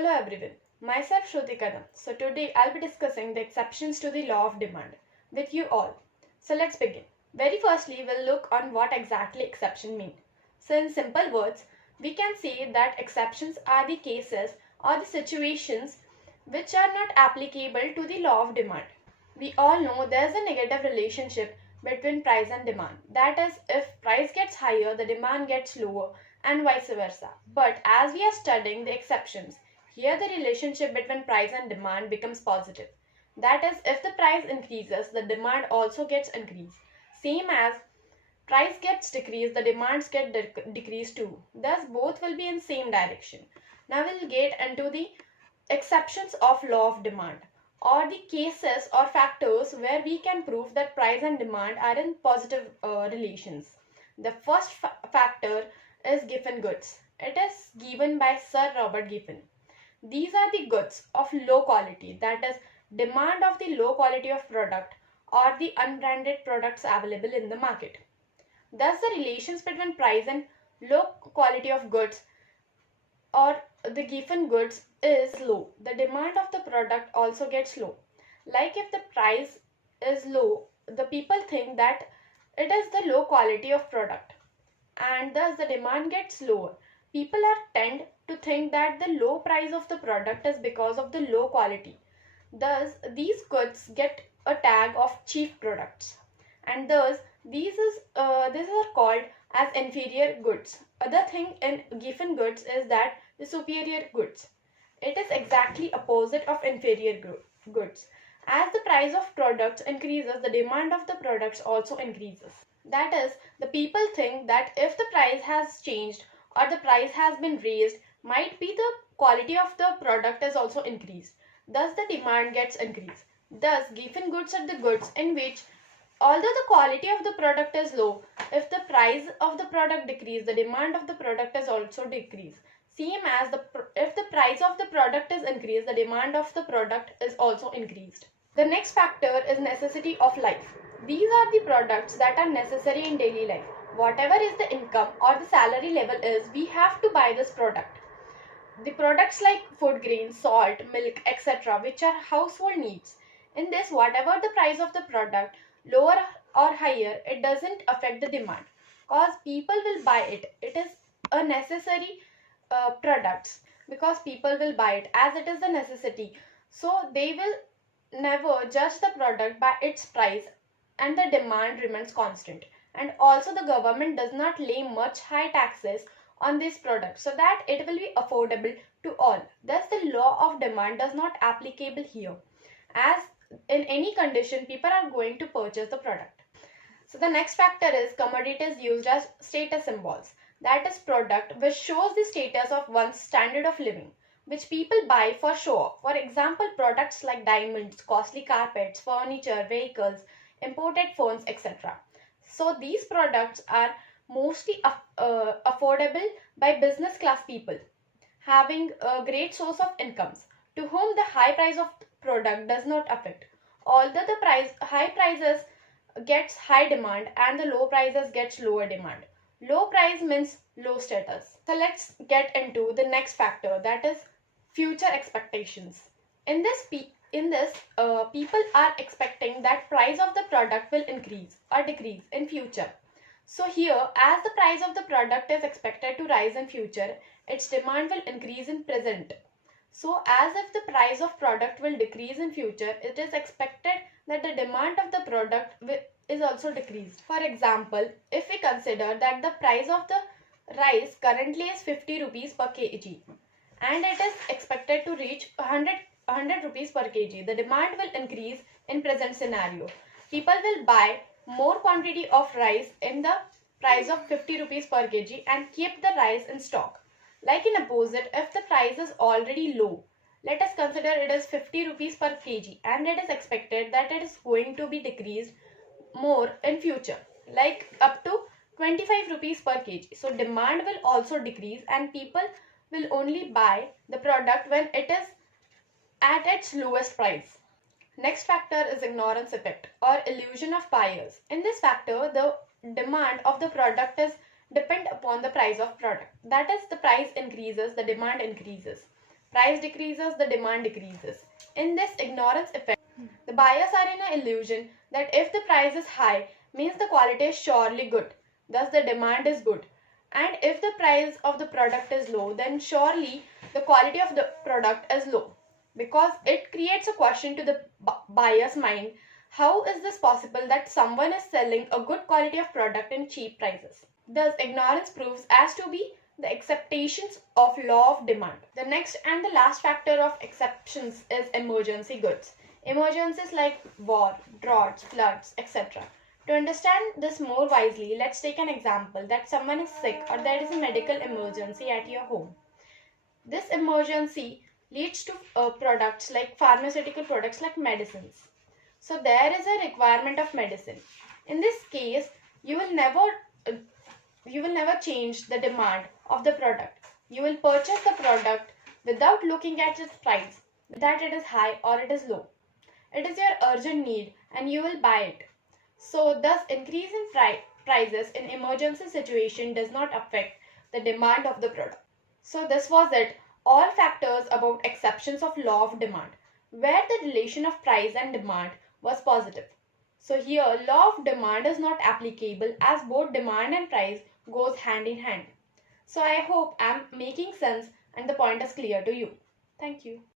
Hello everyone, myself Shruti Kadam. So today I'll be discussing the exceptions to the law of demand with you all. So let's begin. Very firstly, we'll look on what exactly exception mean. So in simple words, we can say that exceptions are the cases or the situations which are not applicable to the law of demand. We all know there's a negative relationship between price and demand. That is, if price gets higher, the demand gets lower and vice versa. But as we are studying the exceptions, here the relationship between price and demand becomes positive. That is, if the price increases, the demand also gets increased. Same as price gets decreased, the demands get decreased too. Thus, both will be in same direction. Now we'll get into the exceptions of law of demand, or the cases or factors where we can prove that price and demand are in positive relations. The first factor is Giffen goods. It is given by Sir Robert Giffen. These are the goods of low quality, that is, demand of the low quality of product or the unbranded products available in the market. Thus, the relations between price and low quality of goods or the given goods is low. The demand of the product also gets low. Like if the price is low, the people think that it is the low quality of product, and thus the demand gets lower. People are tend to think that the low price of the product is because of the low quality. Thus, these goods get a tag of cheap products, and thus these are called as inferior goods. Other thing in given goods is that the superior goods. It is exactly opposite of inferior goods. As the price of products increases, the demand of the products also increases. That is, the people think that if the price has changed or the price has been raised, might be the quality of the product is also increased. Thus, the demand gets increased. Thus, given goods are the goods in which, although the quality of the product is low, if the price of the product decreases, the demand of the product is also decreased. Same as if the price of the product is increased, the demand of the product is also increased. The next factor is necessity of life. These are the products that are necessary in daily life. Whatever is the income or the salary level is, we have to buy this product. The products like food grains, salt, milk, etc., which are household needs. In this, whatever the price of the product, lower or higher, it doesn't affect the demand, because people will buy it. It is a necessary products, because people will buy it as it is a necessity. So they will never judge the product by its price, and the demand remains constant. And also the government does not lay much high taxes on this product so that it will be affordable to all. Thus, the law of demand does not applicable here, as in any condition people are going to purchase the product. So the next factor is commodities used as status symbols. That is, product which shows the status of one's standard of living, which people buy for show off. For example, products like diamonds, costly carpets, furniture, vehicles, imported phones, etc. So these products are mostly affordable by business class people having a great source of incomes, to whom the high price of product does not affect. Although the high prices gets high demand and the low prices gets lower demand. Low price means low status. So let's get into the next factor, that is future expectations. In this, people are expecting that price of the product will increase or decrease in future. So here, as the price of the product is expected to rise in future, its demand will increase in present. So as if the price of product will decrease in future, it is expected that the demand of the product is also decreased. For example, if we consider that the price of the rice currently is 50 rupees per kg and it is expected to reach 100 rupees per kg, the demand will increase in present scenario. People will buy more quantity of rice in the price of 50 rupees per kg and keep the rice in stock. Like in opposite, if the price is already low, let us consider it is 50 rupees per kg and it is expected that it is going to be decreased more in future, like up to 25 rupees per kg. So demand will also decrease and people will only buy the product when it is at its lowest price. Next factor is ignorance effect or illusion of buyers. In this factor, the demand of the product is depend upon the price of product. That is, the price increases, the demand increases. Price decreases, the demand decreases. In this ignorance effect, the buyers are in an illusion that if the price is high, means the quality is surely good, thus the demand is good. And if the price of the product is low, then surely the quality of the product is low. Because it creates a question to the buyer's mind, how is this possible that someone is selling a good quality of product in cheap prices? Thus, ignorance proves as to be the acceptations of law of demand. The next and the last factor of exceptions is emergency goods. Emergencies like war, droughts, floods, etc. To understand this more wisely, let's take an example that someone is sick or there is a medical emergency at your home. This emergency leads to products like pharmaceutical products like medicines. So there is a requirement of medicine. In this case, you will never uh, change the demand of the product. You will purchase the product without looking at its price, that it is high or it is low. It is your urgent need and you will buy it. So thus increase in prices in emergency situation does not affect the demand of the product. So this was it, all factors about exceptions of law of demand, where the relation of price and demand was positive. So here law of demand is not applicable as both demand and price goes hand in hand. So I hope I'm making sense and the point is clear to you. Thank you.